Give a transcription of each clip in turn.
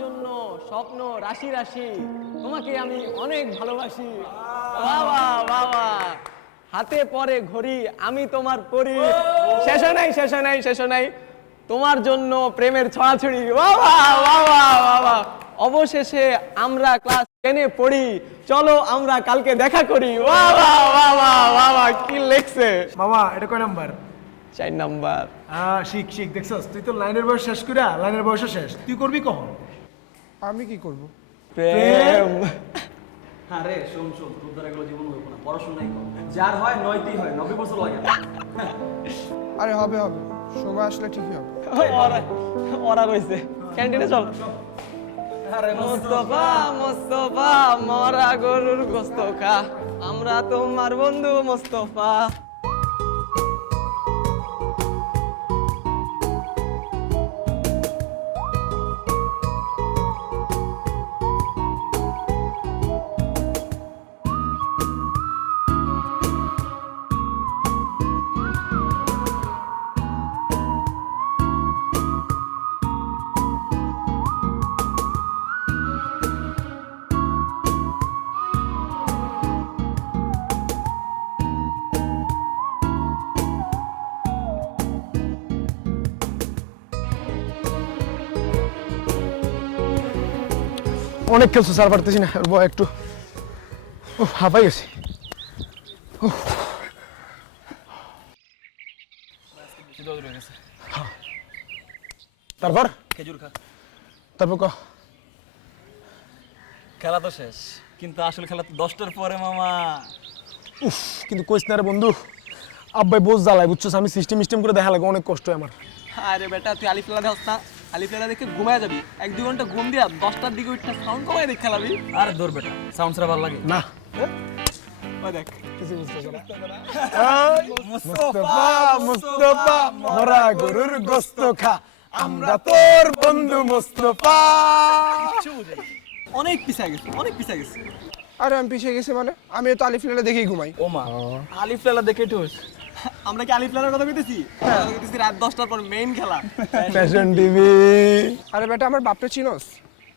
জন্য স্বপ্ন রাশি রাশি, তোমাকে আমি অনেক ভালোবাসি। বাবা বাবা, হাতে পরে ঘড়ি, আমি তোমার পরি। শেষ নাই, তোমার জন্য প্রেমের ছড়াছড়ি। বাবা বাবা বাবা, অবশেষে আমরা ক্লাস 10-এ পড়ি, চলো আমরা কালকে দেখা করি। বাবা বাবা বাবা, কি লেখছে! মামা এটা কয় নাম্বার? 4 নাম্বার। শিখ শিখ, দেখছস তুই তো লাইনের বয়স শেষ কইরা লাইনের বয়সও শেষ, তুই করবি কখন? আমি কি করব? প্রেম। হ্যাঁ রে, শোন তোর দ্বারা এগুলো জীবন হইব না, পড়াশোনাই কর। যার হয় 9তেই হয়, 90 বছর লাগে না। আরে হবে হবে, সময় আসলে ঠিকই হবে। ওরা কইছে ক্যান্টিনে চল। মোস্তফা মোস্তফা, মরা গরুর গোস্ত খা, আমরা তোমার বন্ধু মোস্তফা। অনেক খেলছো স্যার, পারতেছি না, একটু হাঁপাই গেছি। তারপর খেজুর খা। তারপর ক। খেলা তো শেষ, কিন্তু আসলে খেলা তো 10টার পরে মামা। কিন্তু কইস না রে বন্ধু, আব্বাই বোঝ জ্বালায়, বুঝছস, আমি সিস্টেম করে দেখা লাগে, অনেক কষ্ট হয় আমার। আরে বেটা, তুই আলিফুল্লাহ দেখছ না? আলিফুল্লাহ দেখে ঘুমায় যাবি, 1-2 ঘন্টা ঘুম দিয়া 10টার দিকে উঠটা সাউন্ড কমায় দেখ খেলাবি। আরে দূর বেটা, সাউন্ড ছাড়া ভালো লাগে না ওই দেখ, কিছু বুঝতেছ না। মুস্তফা মুস্তফা, মরা গরুর গোস্ত খা, আমরা তোর বন্ধু মুস্তফা। অনেক পিছায় গেছে। আরে আমি পিছিয়ে গেছি মানে? আমিও তো আলিফ লালা দেখেই ঘুমাই। ও মা, আলিফলালা দেখে ঠোস। আমরা কি আলিফুল্লাহর কথা কইতেছি? আমরা কইতেছি রাত 10টার পর মেইন খেলা। Fashion TV. আরে বেটা, আমার বাপরে চিনোস?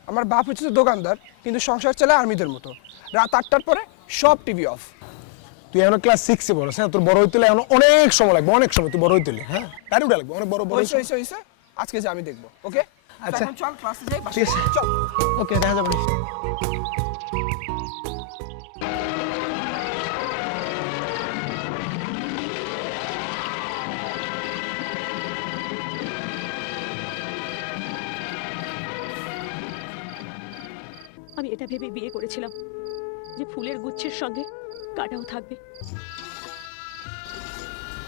আমার বাপ হচ্ছে তো দোকানদার, কিন্তু সংসার চালায় আর্মিদের মতো। রাত 8টার পরে সব টিভি অফ। তুই এখন ক্লাস 6-এ পড়ছ, হ্যাঁ? তোর বড় হইতে এখন অনেক সময় লাগবে, অনেক সময়। তুই বড় হইতে হ্যাঁ, তারই উঠা লাগবে, অনেক বড় বড়। হইছে আজকে যে আমি দেখবো, ওকে? আচ্ছা। এখন চল ক্লাসে যাই, ঠিক আছে, চল। ওকে, দেখা যাবে। আমি এটা ভেবে বিয়ে করেছিলাম যে ফুলের গুচ্ছের সঙ্গে কাটাও থাকবে।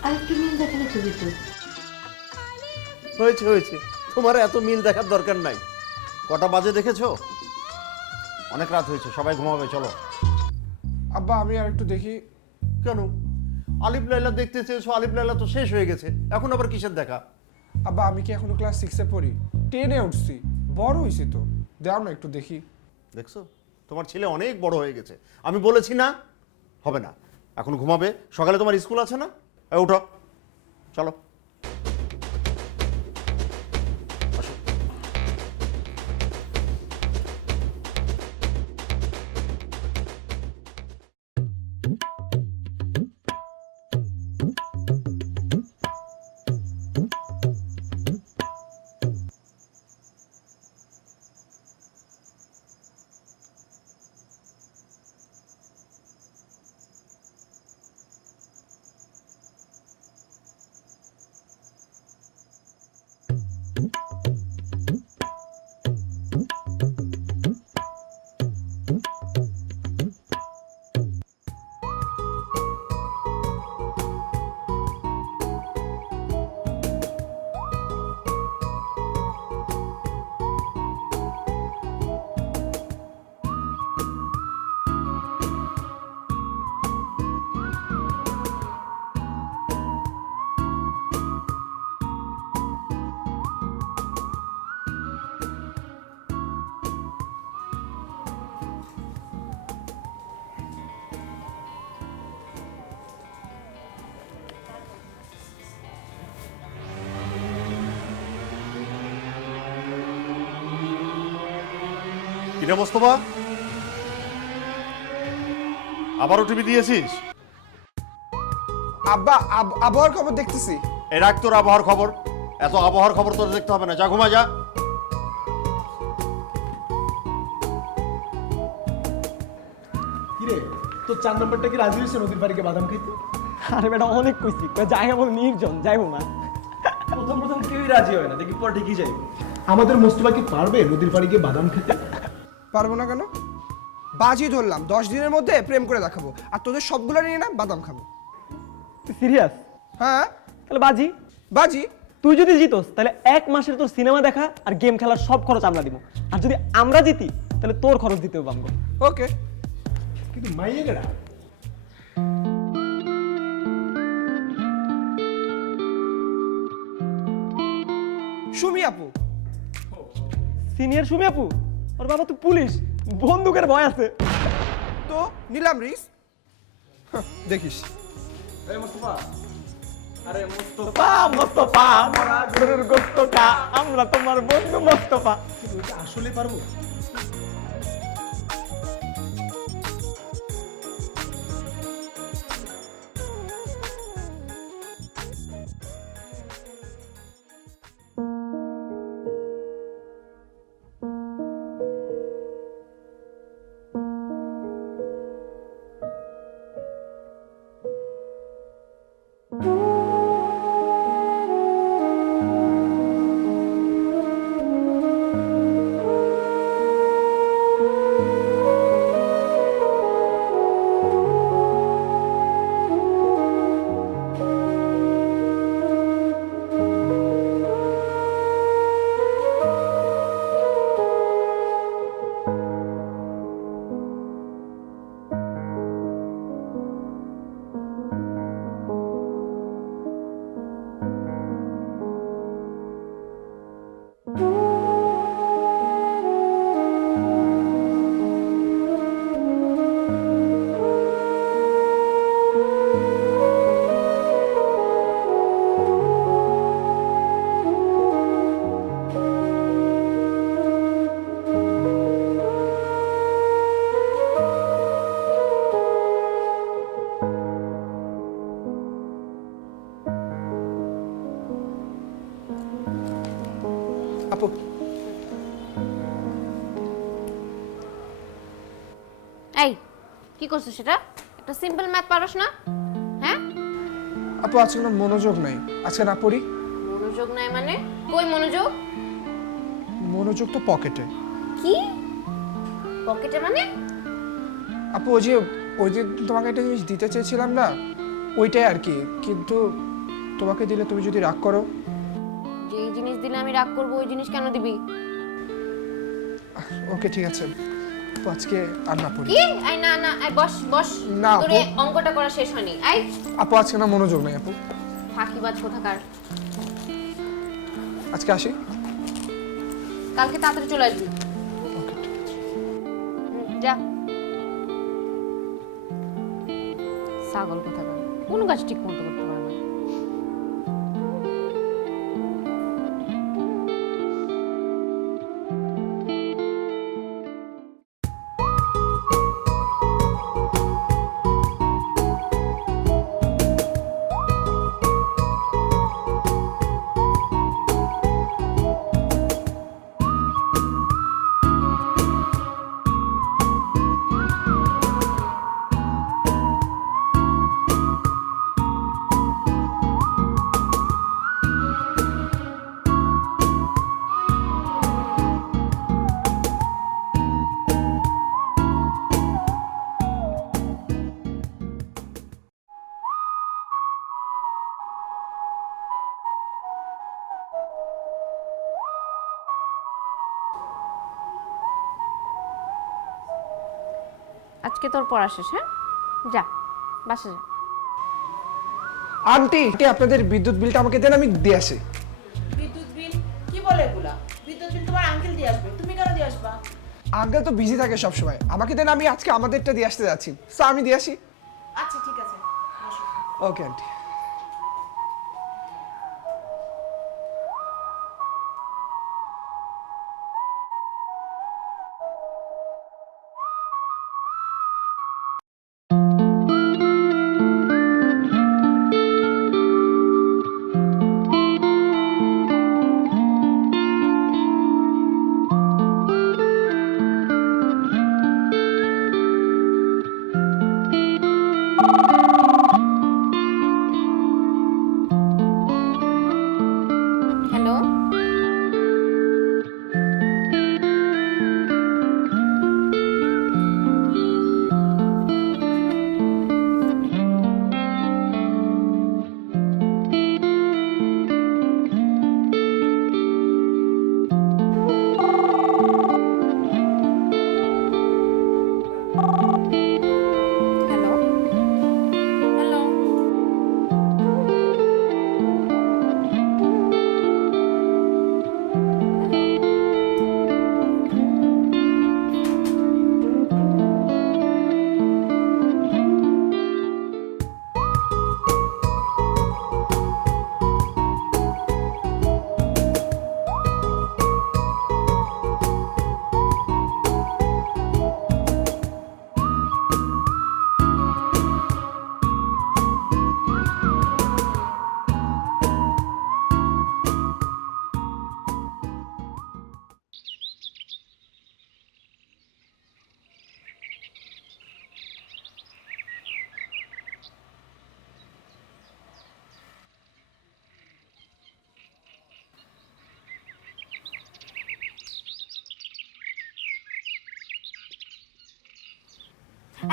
আরেকটু মিল দেখালে তুমি তো। হয়েছে, তোমার এত মিল দেখার দরকার নাই। কটা বাজে দেখেছো? অনেক রাত হয়েছে, সবাই ঘুমাবে, চলো। আব্বা আমি আর একটু দেখি। কেন? আলিফ লায়লা দেখতে চেয়েছো, আলিফ লায়লা তো শেষ হয়ে গেছে, এখন আবার কিসের দেখা? আব্বা আমি কি এখনো ক্লাস 6-এ পড়ি? 10-এ উঠছি, বড় হইছি তো, দাও না একটু দেখি। দেখছো, তোমার ছেলে অনেক বড় হয়ে গেছে। আমি বলেছি না, হবে না, এখন ঘুমাবে, সকালে তোমার স্কুল আছে না? উঠো, চলো। কিরে মোস্তফা, আবারও টিভি দিয়েছিস? আব্বা আবহাওয়ার খবর দেখতেছি। এ রাখ তোর আবহাওয়ার খবর। এত আবহাওয়ার খবর তোর দেখতে হবে না, যা ঘুমা যা। কিরে তোর 4 নম্বরটা কি রাজি হয়েছে নদীর পাড়িকে বাদাম খাইতে? আরে বেটা অনেক কইছি, জায়গা বল নির্জন, যাইবো না। প্রথম প্রথম কেউই রাজি হয় না, দেখি পর ঠিকই যাইব। আমাদের মোস্তফা কি পারবে নদীর পাড়ি গিয়ে বাদাম খেতে? পারবো না কেন? বাজি ধরলাম 10 দিনের মধ্যে প্রেম করে দেখাবো, আর তোদের সবগুলো নিয়ে না বাদাম খাবো। তুই সিরিয়াস? হ্যাঁ তাহলে বাজি। বাজি। তুই যদি জিতোস তাহলে 1 মাসের তোর সিনেমা দেখা আর গেম খেলার সব খরচ আমরা দিব, আর যদি আমরা জিতি তাহলে তোর খরচ দিতে হবে আমগো। ওকে। কিন্তু মাইয়ে গেরা সুমি আপু। সিনিয়র সুমি আপু? ওর বাবা তো পুলিশ, বন্দুকের ভয় আছে। তো নিলাম রিস, দেখিস। এই মোস্তফা, আরে মোস্তফা, মোস্তফা মোস্তফা মোরা গরুর গোস্ত খা, আমরা তোমার বন্ধু মোস্তফা। আসলে পারবো? আপু এই কি করছিস সেটা? একটা সিম্পল ম্যাথ পারোস না? হ্যাঁ, আপু আজকে না মনোযোগ নাই, আজকে না পড়ি। মনোযোগ নাই মানে? কই মনোযোগ? মনোযোগ তো পকেটে। কি পকেটে মানে? আপু ওই যে তোমাকে একটা জিনিস দিতে চেয়েছিলাম না, ওইটাই আর কি, কিন্তু তোমাকে দিলে তুমি যদি রাগ করো। যেই জিনিস দিলে আমি রাগ করবো ওই জিনিস কেন দিবি? ওকে ঠিক আছে, তো আজকে আর না পড়ি। কি? আই না না, আই বস বস। না, তোর আপু। এই অঙ্কটা করা শেষ হয়নি। আই আপু আজকে না মনোযোগ নাই আপু, ফাঁকিবাজ কোথাকার। আজকে আসি। কালকে তাড়াতাড়ি চলে আসবি। ওকে ঠিক আছে। যা। ছাগল কোথাকার, কোন কাজ ঠিক মতো করতে পারে না। আজকে তোর পড়া শেষ, হ্যাঁ? যা বাসা যা। আন্টি আপনাদের বিদ্যুৎ বিলটা আমাকে দেন, আমি দিয়ে আসি। বিদ্যুৎ বিল কি বলে এগুলা? বিদ্যুৎ বিল তোমার আঙ্কেল দিয়ে আসবে, তুমি কেন দিয়ে আসবা? আঙ্কেল তো বিজি থাকে সবসময়, আমাকে দেন, আমি আজকে আমাদেরটা দিয়ে আসতে যাচ্ছি, সো আমি দিয়ে আসি। আচ্ছা ঠিক আছে, বসো। Okay aunty.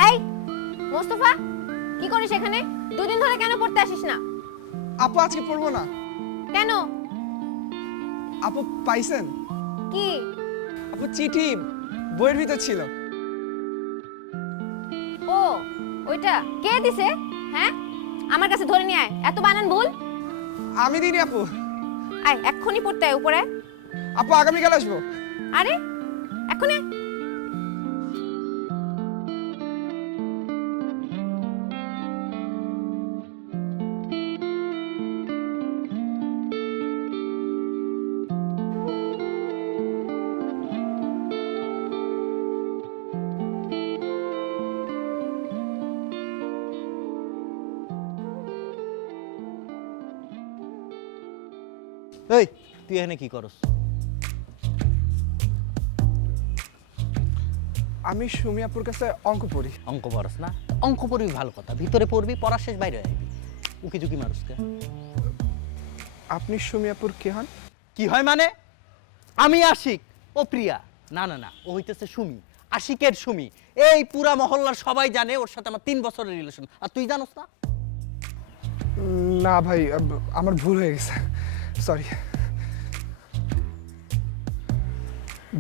এই মোস্তফা, কি করিস এখানে? দুদিন ধরে কেন পড়তে আসিস না? আপু আজকে পড়বো না। কেন? আপু পাইছেন? কি? আপু চিঠি বইয়ের ভিতর ছিল। ও ওইটা কে দিছে? হ্যাঁ, আমার কাছে ধরে নিয়ে আয়। এত বানান ভুল? আমি দিইনি আপু। আয় এক্ষুনি পড়তে আয় উপরে। আপু আগামীকাল আসবো। আরে এক্ষুনি আয়। এই তুই এখানে কি করস? আমি সুমি আপুর কাছে অঙ্ক পড়ি। অঙ্ক পড়স না? অঙ্ক পড়বি ভালো কথা, ভিতরে পড়বি, পড়া শেষ বাইরে আসবি। উকি ঝুঁকি মানুষকে আপনি সুমি আপুর কে হন? কি হয় মানে? আমি আশিক, ও প্রিয়া। না না না, ও হইতেছে সুমি, আশিকের সুমি। এই পুরা মহল্লার সবাই জানে ওর সাথে আমার 3 বছরের রিলেশন। আর তুই জানোস না? না ভাই, আমার ভুল হয়ে গেছে, সরি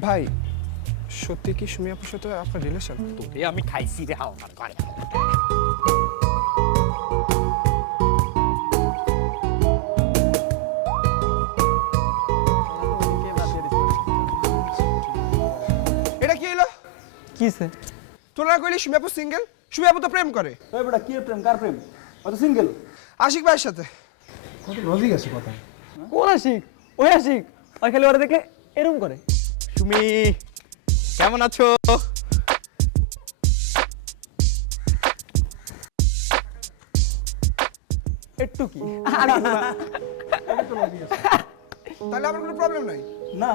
ভাই। সত্যি কি সুমি আপুর সাথে আপনার রিলেশন? তোরে আমি খাইছি রে, হাও আমার ঘরে। এটা কি হলো? কিসে? তোরা কইলি সুমি আপু সিঙ্গেল? সুমি আপু তো প্রেম করে। ওই বেটা কি প্রেম, কার প্রেম? হয়তো সিঙ্গেল। আশিক ভাইয়ের সাথে। কোন আশিক? ওই আশিক, ওই খালি ওরা দেখলে এরকম করে। সুমি কেমন আছো? একটু কি? তাহলে আমার কোনো প্রবলেম নাই। না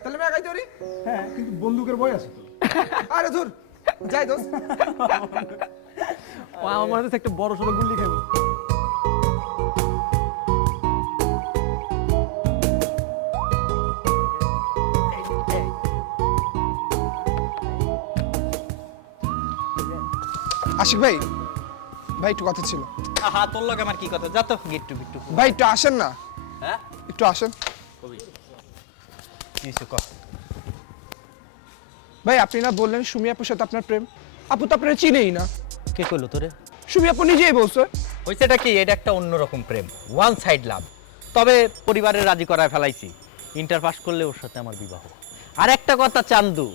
তাহলে আমি একাই ধরি। হ্যাঁ, কিন্তু বন্দুকের বই আছে তো। আরে ধর, যাই দোস্ত। ও আমার মনে হচ্ছে একটা বড় সড়ো গুলি খাবে। আশিক ভাই, ভাই একটু কথা ছিল। আহা, তোর লগে আমার কি কথা? যা তো গিট্টু বিট্টু। ভাই একটু আসেন না। হ্যাঁ, একটু আসেন। কিছু ক। ভাই আপনি না বললেন সুমি আপুর সাথে আপনার প্রেম? আপু তো আপনার চিনেই না। কে কইলো তোরে? সুমি আপু নিজেই বলছে। হইছেটা কি, এটা একটা অন্যরকম প্রেম, ওয়ান সাইড লাভ। তবে পরিবারের রাজি করায় ফেলাইছি, ইন্টার পাস করলে ওর সাথে আমার বিবাহ। আর একটা কথা চান্দু,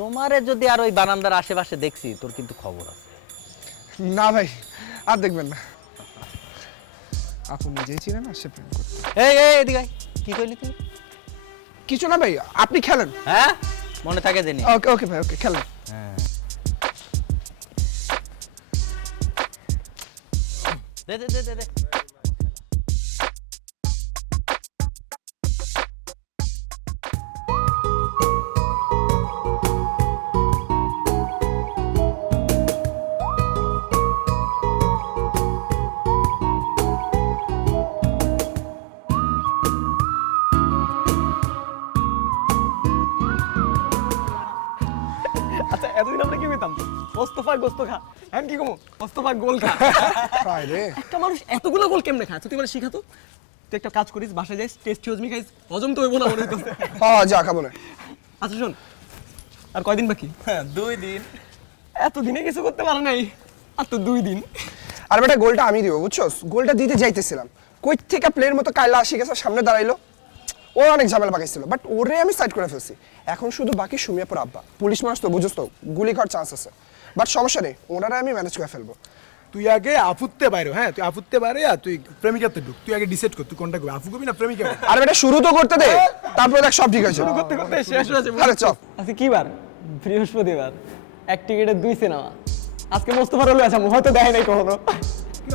তোমারে যদি আর ওই বারান্দার আশেপাশে দেখছি, তোর কিন্তু খবর আছে। না ভাই, আর দেখবেন না। আপু নিজেই চিনেন না সে প্রেম করে। এই এই এদিকে আয়। কি কইলি তুই? কিছু না ভাই, আপনি খেলেন। হ্যাঁ, মনে থাকে জানি। ওকে ওকে ভাই, ওকে খেলেন। দে দে দে দে দে। আচ্ছা এতদিন আমরা কি পেতাম? মোস্তফা গোস্ত খা। এখন কি কমো? মোস্তফা গোল খা। হায় রে। একটা মানুষ এতগুলো গোল কেমনে খায়? তুই মানে শিখাতো। তুই একটা কাজ করিস, বাসায় যাইস, টেস্ট হজমি খাইস, হজম তো হইব না মনে হইতেছে। হ্যাঁ যা খাবো না। আচ্ছা শোন, আর কয়দিন বাকি? 2 দিন। এতদিনে কিছু করতে পারো নাই, আর তো 2 দিন। আর বেটা গোলটা আমি দিব, বুঝছস? গোলটা দিতে যাইতেছিলাম, কই থেকে প্লেয়ার মতো কাইলা আসি গেছে, সামনে দাঁড়াইলো। ও অনেক ঝামেলা পাকাইছিল, বাট ওরে আমি সাইড করে ফেলছি। এখন শুধু বাকি সুমিয়াপুর আব্বা। পুলিশ মানুষ তো, বুঝছস তো, গুলি খাওয়ার চান্স আছে। বাট সমস্যা নেই, ওনারা আমি ম্যানেজ করে ফেলবো। তুই আগে আফুতে বাইরে, হ্যাঁ তুই আফুতে বাইরে, আর তুই প্রেমিকাতে ঢুক। তুই আগে ডিসাইড কর তুই কোনটা করবি, আফু করবি না প্রেমিকা করবি। আর বেটা শুরু তো করতে দে, তারপরে দেখ সব ঠিক হয়েছে। করতে করতে শেষ হয়েছে। আরে চল। আজকে কি বার? বৃহস্পতিবার। এক টিকেটে 2 সিনেমা। আজকে মোস্তফার হলে আসাম, হয়তো দেখে নাই কখনো।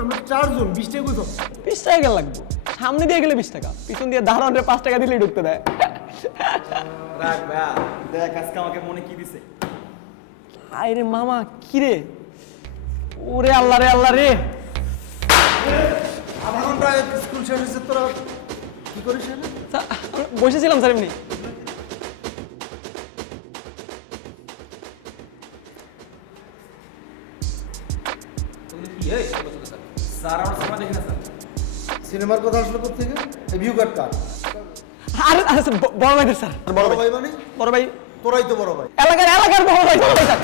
আমরা 4 জন 20 টাকা কইছো। 20 টাকা কেন লাগবে? সামনে দিয়ে গেলে 20 টাকা, পিছন দিয়ে দাঁড়ানোর 5 টাকা দিলেই ঢুকতে দেয়। রাখ ভাইয়া, দেখ আজকে আমাকে মনে কি দিছে। আরে মামা কি রে? ওরে আল্লাহ রে, আল্লাহ রে। আধা ঘন্টা স্কুল শেষ হয়েছে, তোরা কি করিস? বসেছিলাম স্যার এমনি। এই চলো চলো স্যার স্যার আমার সিনেমা দেখে না স্যার সিনেমার কথা আসলো কোথেকে? এই ভিউ কার্ড কার? আরে স্যার, বড় ভাইদের স্যার, বড় ভাই মানে? বড় ভাই, তোরাই তো বড় ভাই। এলাকার বড় ভাই স্যার।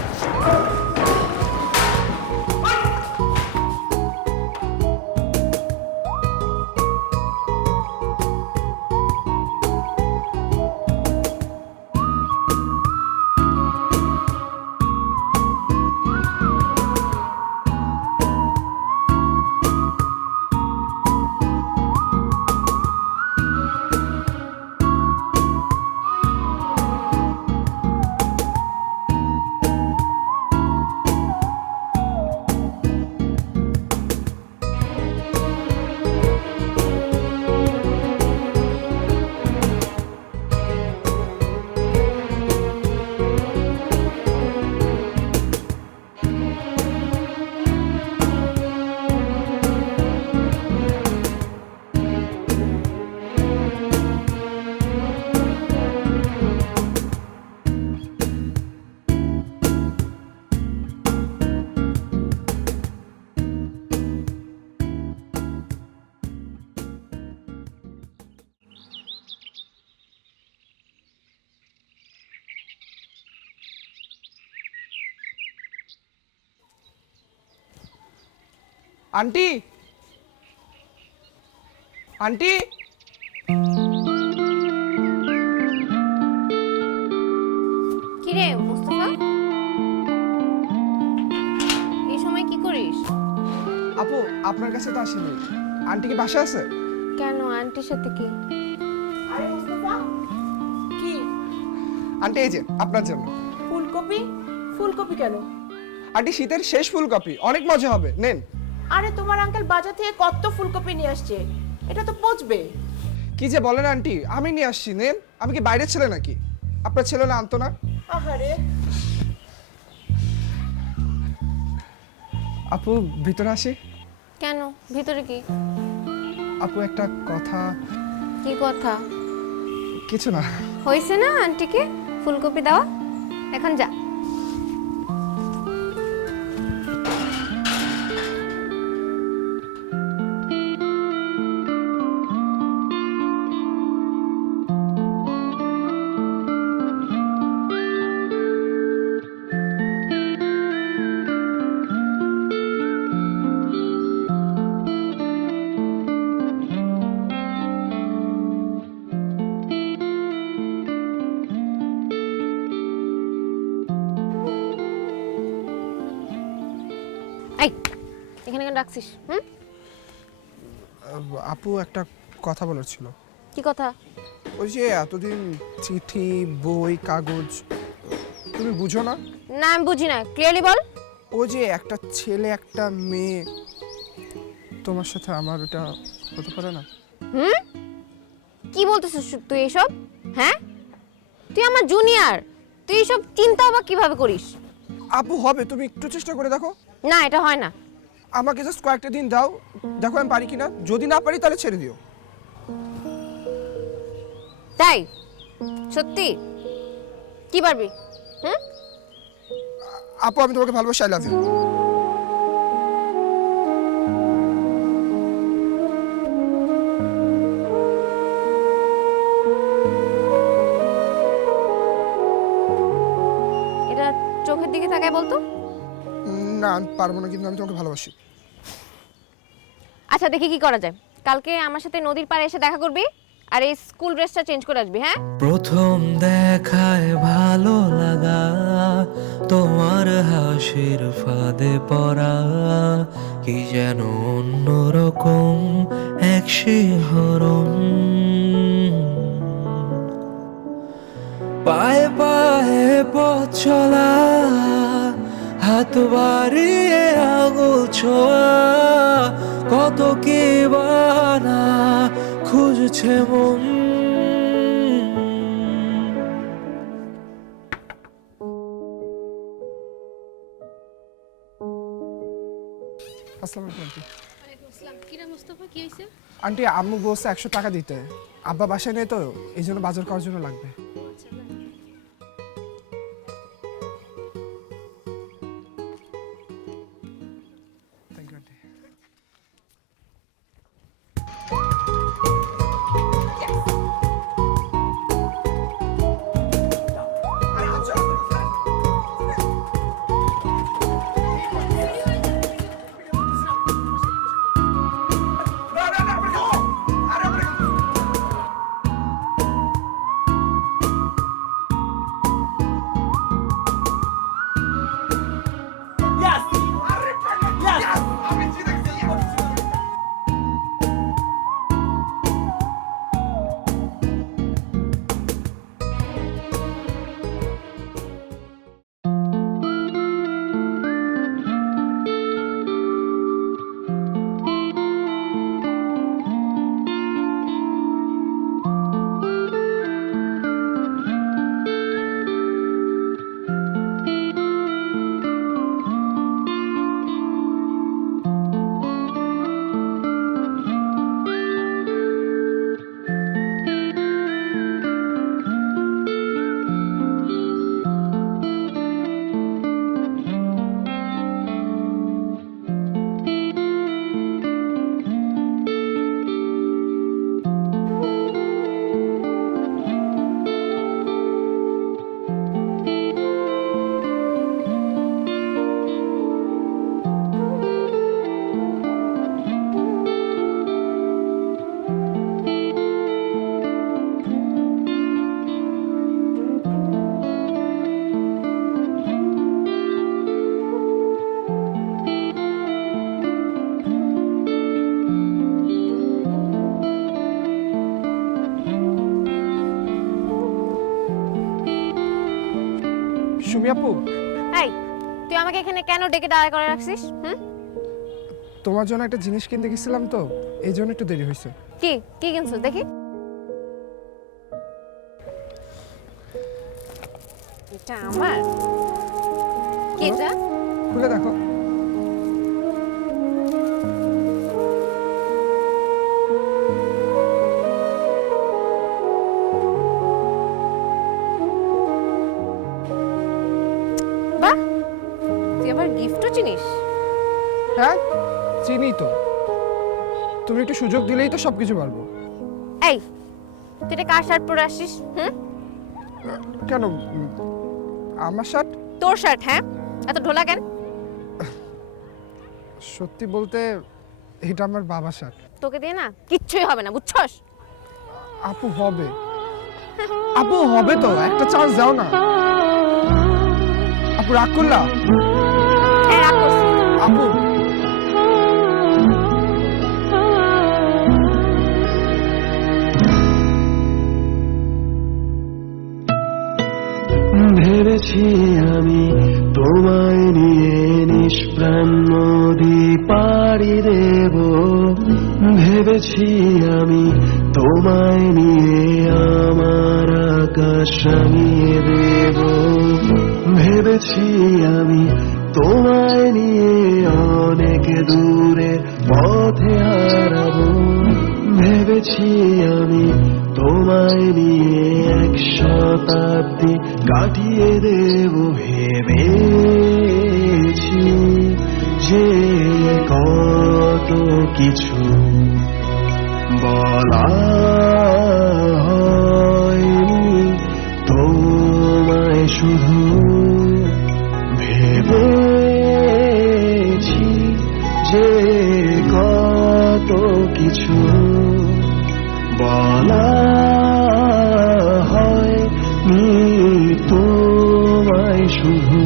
আন্টি, আন্টি, কি রে মুস্তাফা, এই সময় কি করিস? আপু আপনার কাছে তো আসেনি। আন্টি কি বাসা আছে? কেন, আন্টির সাথে কি? আরে মুস্তাফা, কি আন্টি এই যে আপনার জন্য। ফুলকপি? ফুলকপি কেন? আন্টি শীতের শেষ ফুলকপি, অনেক মজা হবে, নেন। আরে তোমার আঙ্কেল বাজার থেকে কত ফুলকপি নিয়ে আসছে, এটা তো পচবে। কি যে বলেন আন্টি, আমি নিয়ে আসছি, নেন। আমি কি বাইরের ছেলে নাকি? আপনার ছেলে না আনতো না? আহারে, আপু ভিতরে আসি। কেন, ভিতরে কি? আপু একটা কথা। কি কথা? কিছু না। হয়েছে না আন্টিকে ফুলকপি দেওয়া? এখন যা। এই, এখানে কেন রাখছিস? আপু একটা কথা বলার ছিল। কি কথা? ওই যে এতদিন চিঠি, বই, কাগজ, তুমি বুঝো না? না আমি বুঝি না, ক্লিয়ারলি বল। ও যে একটা ছেলে একটা মেয়ে, তোমার সাথে আমার ওটা হতে পারে না? কি বলতেছিস তুই এসব? হ্যাঁ, তুই আমার জুনিয়র, তুই এসব চিন্তাও বা কিভাবে করিস? আপু হবে, তুমি একটু চেষ্টা করে দেখো। না, এটা হয় না। আমাকে জাস্ট কয়েকটা দিন দাও, দেখো আমি পারি কিনা। যদি না পারি তাহলে ছেড়ে দিও। তাই? সত্যি? কি পারবি? আপু আমি তোমাকে ভালোবাসি, আই লাভ ইউ। এটা চোখের দিকে তাকায় বলতো। না আমি পারবো না, কিন্তু আমি তোমাকে ভালোবাসি। আচ্ছা দেখি কি করা যায়। কালকে আমার সাথে নদীর পাড়ে এসে দেখা করবি, আর এই স্কুল ড্রেসটা চেঞ্জ করে আসবি। হ্যাঁ, প্রথম দেখায় ভালো লাগা, তোমার হাসির ফাঁদে পড়া, কি যেন অন্যরকম এক শিহরণ। পায়ে পায়ে পথ চলা, হাত বাড়িয়ে আঙুল ছোঁয়া, কত কি বানা খুঁজছে মন। আসসালামু আলাইকুম আন্টি। আন্টি আম্মু বলছে 100 টাকা দিতে, আব্বা বাসায় নেই তো, এই জন্য বাজার করার জন্য লাগবে। Thank you aunty. সুমি আপু, এই তুই আমাকে এখানে কেন ডেকে দাঁড়া করে রাখছিস? তোমার জন্য একটা জিনিস কিনতে গেছিলাম তো, এই জন্য একটু দেরি হয়েছে। কি কি কিনছিস দেখি? এটা আমার? কি এটা? খুলে দেখো। বাহ, তুই আবার গিফটও চিনিস? হ্যাঁ চিনি তো, তুমি একটু সুযোগ দিলেই তো সবকিছু পারবো। এই তুই এটা কার শার্ট পরে আসিস? কেন আমার শার্ট? তোর শার্ট? হ্যাঁ, এত ঢোলা কেন? সত্যি বলতে এটা আমার বাবার শার্ট। তোকে দিয়ে না কিচ্ছুই হবে না, বুঝছস? আপু হবে, আপু হবে তো, একটা চান্স দাও না। আপু রাগ করলা? হ্যাঁ রাগ করছি। আপু ভেবেছি আমি তোমায় নিয়ে নিষ্প্রাণ নদী পাড়ি দেব, ভেবেছি আমি তোমায় নিয়ে আমার আকাশ রাঙিয়ে দেব, ভেবেছি আমি তোমায় নিয়ে অনেক দূরে পথে হারাবো, ভেবেছি আমি তোমায় নিয়ে 1 শতাব্দী কাটিয়ে দেব, ভেবেছি যে কত কিছু বলা হয়নি তোমায়, শুধু ভেবেছি যে কত কিছু বলা হয়নি তোমায়, শুধু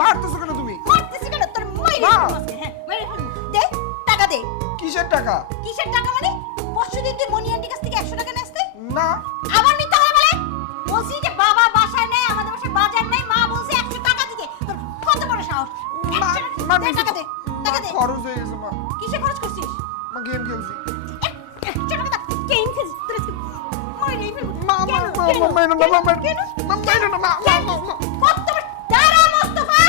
মারতেছো কেন তুমি? কিসের টাকা? কিসের টাকা মানে? পরশুদিন তুই মনি আন্টির কাছ থেকে 100 টাকা নিয়ে আসতে? না আবার মিথ্যা কথা বলে? বলছি যে বাবা বাসায় নেই, আমাদের বাসায় বাজার নেই, মা বলছে 100 টাকা দিতে। তোর কত বড় সাহস? টাকা দে, টাকা দে। খরচ হয়ে গেছে মা। কিসে খরচ করছিস? মা গেম খেলছি। টাকা দে। গেম খেলছিস? তোর আজকে মাইরেই ফেলবো। মা কেন? কেন? কত বড় দাঁড়া মোস্তফা,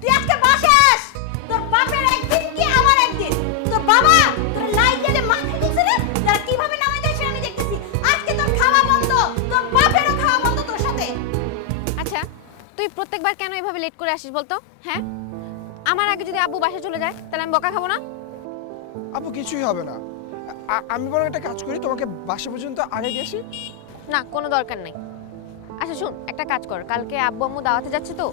তুই আজকে বাসায় আস। তোর বাপের একদিন কি আমার একদিন। তোর বাবা তোর লাইট জ্বালে মাথায় তুলছে রে, তারা কিভাবে নামাই দেয় সেটা আমি দেখতেছি। আজকে তোর খাওয়া বন্ধ, তোর বাপেরও খাওয়া বন্ধ তোর সাথে। আচ্ছা তুই প্রত্যেকবার কেন এভাবে লেট করে আসিস বলতো? হ্যাঁ, আমার আগে যদি আব্বু বাসায় চলে যায় তাহলে আমি বকা খাবো না? আপু কিছুই হবে না, আমি বরং একটা কাজ করি, তোমাকে বাসা পর্যন্ত আগে দিয়ে আসি। না, কোনো দরকার নাই। আচ্ছা শুন, একটা কাজ কর, কালকে আব্বু আম্মু দাওয়াতে যাচ্ছে তো,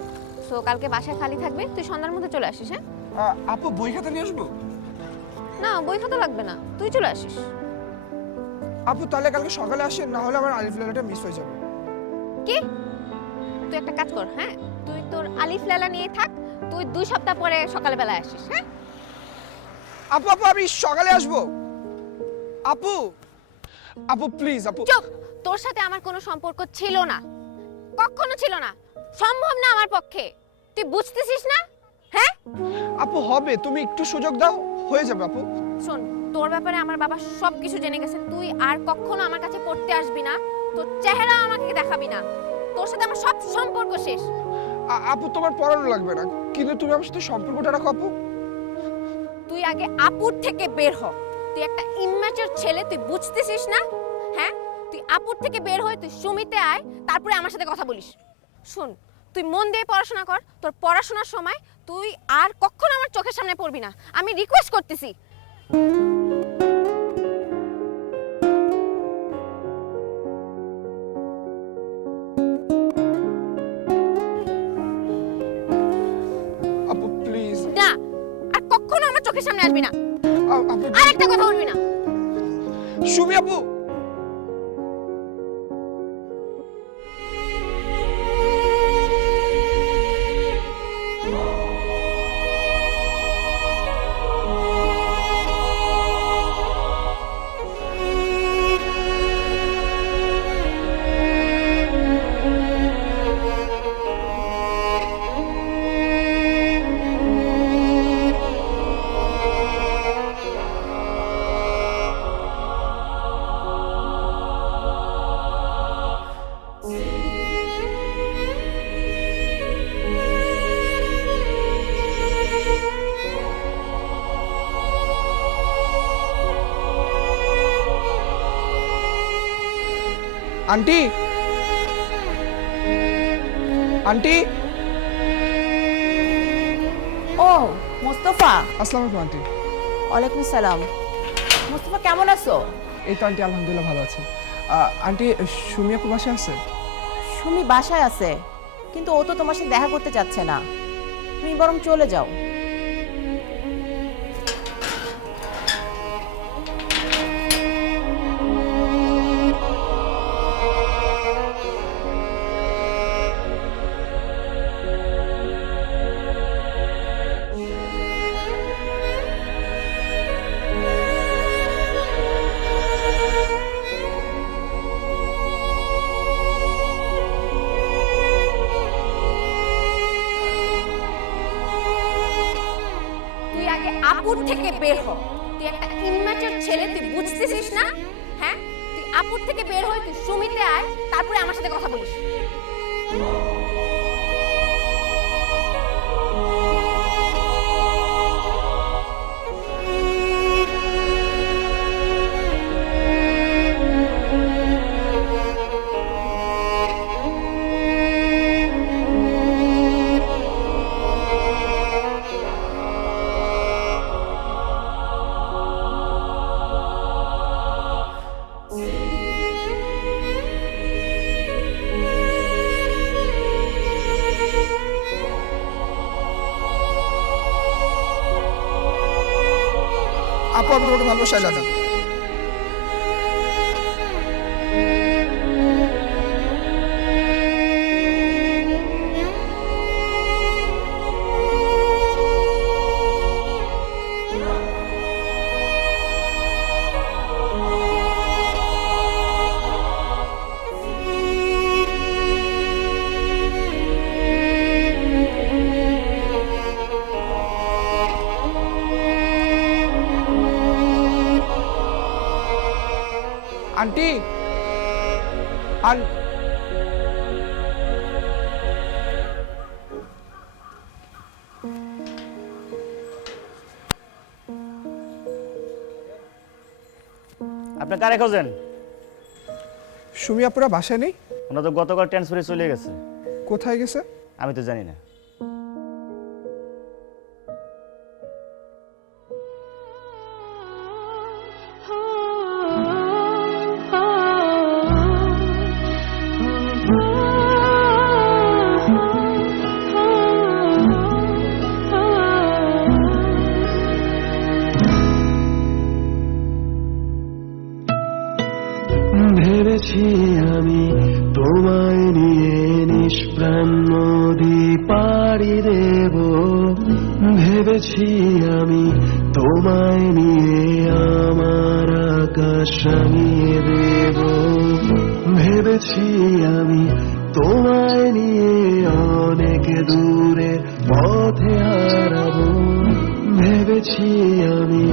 সো কালকে বাসা খালি থাকবে, তুই সন্ধ্যার মধ্যে চলে আসিস। হ্যাঁ আপু বই খাতা নিয়ে আসবো? না, বই খাতা লাগবে না, তুই চলে আসিস। আপু তাহলে কালকে সকালে আসেন, না হলে আমার আলিফ লালাটা মিস হয়ে যাবে। কি? তুই একটা কাজ কর, হ্যাঁ তুই তোর আলিফ লালা নিয়ে থাক, তুই 2 সপ্তাহ পরে সকালবেলা আসিস। হ্যাঁ আপু আপু আমি সকালে আসবো। আপু আপু প্লিজ আপু। চুপ, তোর সাথে আমার কোনো সম্পর্ক ছিল না, কখনো ছিল না, সম্ভব না আমার পক্ষে, তুই বুঝতেছিস না? হ্যাঁ আপু হবে, তুমি একটু সুযোগ দাও, হয়ে যাবে আপু। শোন, তোর ব্যাপারে আমার বাবা সবকিছু জেনে গেছে, তুই আর কখনো আমার কাছে পড়তে আসবি না, তোর চেহারা আমাকে দেখাবি না, তোর সাথে আমার সব সম্পর্ক শেষ। আপু তোমার পড়ানো লাগবে না, কিন্তু তুমি আমার সাথে সম্পর্কটা রাখো আপু। তুই আগে আপুর থেকে বের হ, তুই একটা ইম্যাচিউর ছেলে, তুই বুঝতেছিস না? হ্যাঁ, তুই আপুর থেকে বের হয়ে তুই সুমিতে আয়, তারপরে আমার সাথে কথা বলিস। শুন, তুই মন দিয়ে পড়াশোনা কর, তোর পড়াশোনার সময় তুই আর কখনো আমার চোখের সামনে পড়বি না, আমি রিকোয়েস্ট করতেছি। আসবি না, আপু আরেকটা কথা বলবি না। সুমি আপু আন্টি আন্টি ও মোস্তফা, আসসালামু আলাইকুম আন্টি। ওয়ালাইকুম সালাম। মোস্তফা কেমন আছো? এই তো আন্টি আলহামদুলিল্লাহ ভালো আছি। আন্টি সুমি আপু বাসায় আছে? সুমি বাসায় আছে, কিন্তু ও তো তোমার সাথে দেখা করতে চাচ্ছে না। তুমি বরং চলে যাও। তুই আগে আপুর থেকে বের হ। তুই একটা ইম্যাচুর ছেলে, তুই বুঝতেছিস না? হ্যাঁ, তুই আপুর থেকে বের হয়ে তুই সুমিতে আয়, তারপরে আমার সাথে কথা বলিস। আপু আমি তোমাকে ভালোবাসায় লাগা। আন্টি আপনি কারে খোঁজেন? সুমি আপুরা বাসায় নেই? ওনারা তো গতকাল ট্রান্সফারে চলে গেছে। কোথায় গেছে? আমি তো জানি না। ভেবেছি আমি তোমায় নিয়ে নিষ্প্রাণ নদী পাড়ি দেব, ভেবেছি আমি তোমায় নিয়ে আমার আকাশ রাঙিয়ে দেব, ভেবেছি আমি তোমায় নিয়ে অনেক দূরে পথে হারাবো, ভেবেছি আমি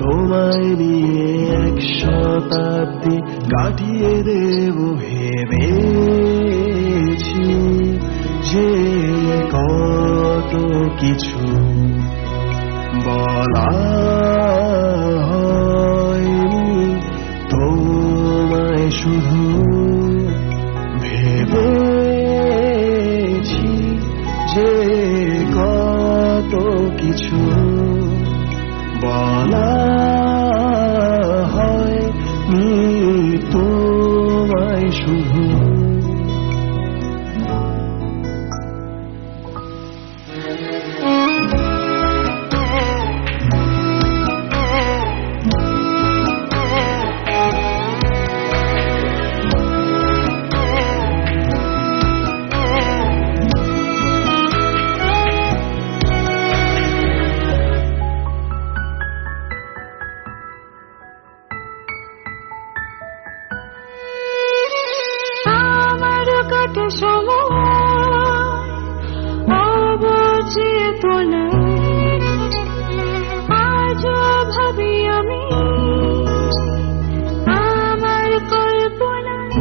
তোমায় নিয়ে 1 শতাব্দী কাটিয়ে দেব, ভেবেছি যে কত কিছু বলা হয়নি তোমায়, শুধু ভেবেছি যে কত কিছু বলা হয়নি তোমায়, শুধু কাটে সময় অবচেতনায় আজও ভাবি আমি আমার কল্পনায়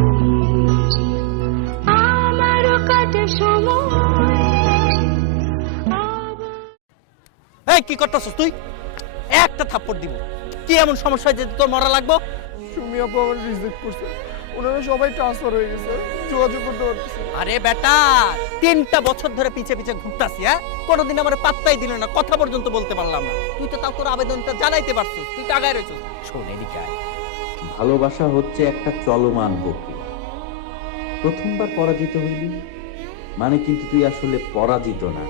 আমারও কাটে সময়। এই কি করতেছস তুই? একটা থাপ্পড় দিব। কি এমন সমস্যা যে তোর মরা লাগবো? সুমি আপু আমার রিজেক্ট করছে, ওনারা সবাই ট্রান্সফার হয়ে গেছে, যোগাযোগ করতে পারতেছে না। আরে বেটা 3টা বছর ধরে পিছে পিছে ঘুরতাছি, হ্যাঁ? কোনোদিন আমার পাত্তাই দিল না, কথা পর্যন্ত বলতে পারলাম না। তুই তো তাও তোর আবেদনটা জানাইতে পারছিস, তুই তো আগায় রয়েছিস। শোন এদিকে আয়। ভালোবাসা হচ্ছে একটা চলমান প্রক্রিয়া। প্রথমবার পরাজিত হইলি মানে কিন্তু তুই আসলে পরাজিত না,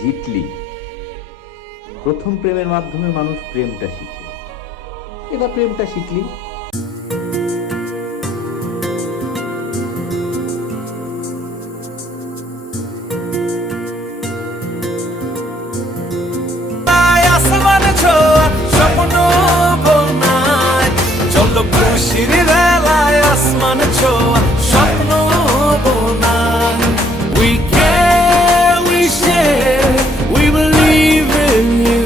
জিতলি। প্রথম প্রেমের মাধ্যমে মানুষ প্রেমটা শিখে, এবার প্রেমটা শিখলি। খুশির বেলায় আসমান ছোঁয়া স্বপ্ন বোনাই। We care, we share, we believe in you.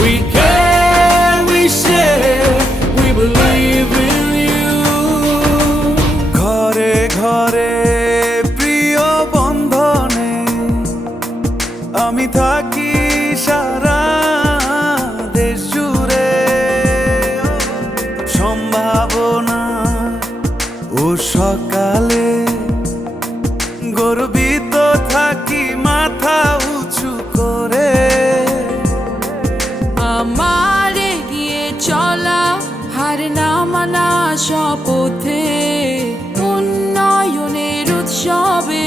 We care, we share, we believe in you. ঘরে ঘরে প্রিয় বন্ধনে আমি থাকি সারা দেশ জুড়ে। সম্ভাবনা ও সকালে গর্বিত থাকি মাথা উঁচু করে। আমার এগিয়ে চলা হার না মানা শপথে উন্নয়নের উৎসবে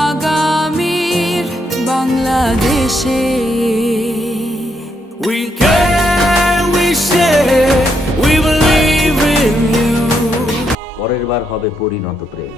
আগামীর বাংলাদেশে। We care, we share, we believe in you. পরের বার হবে পরিণত প্রেম।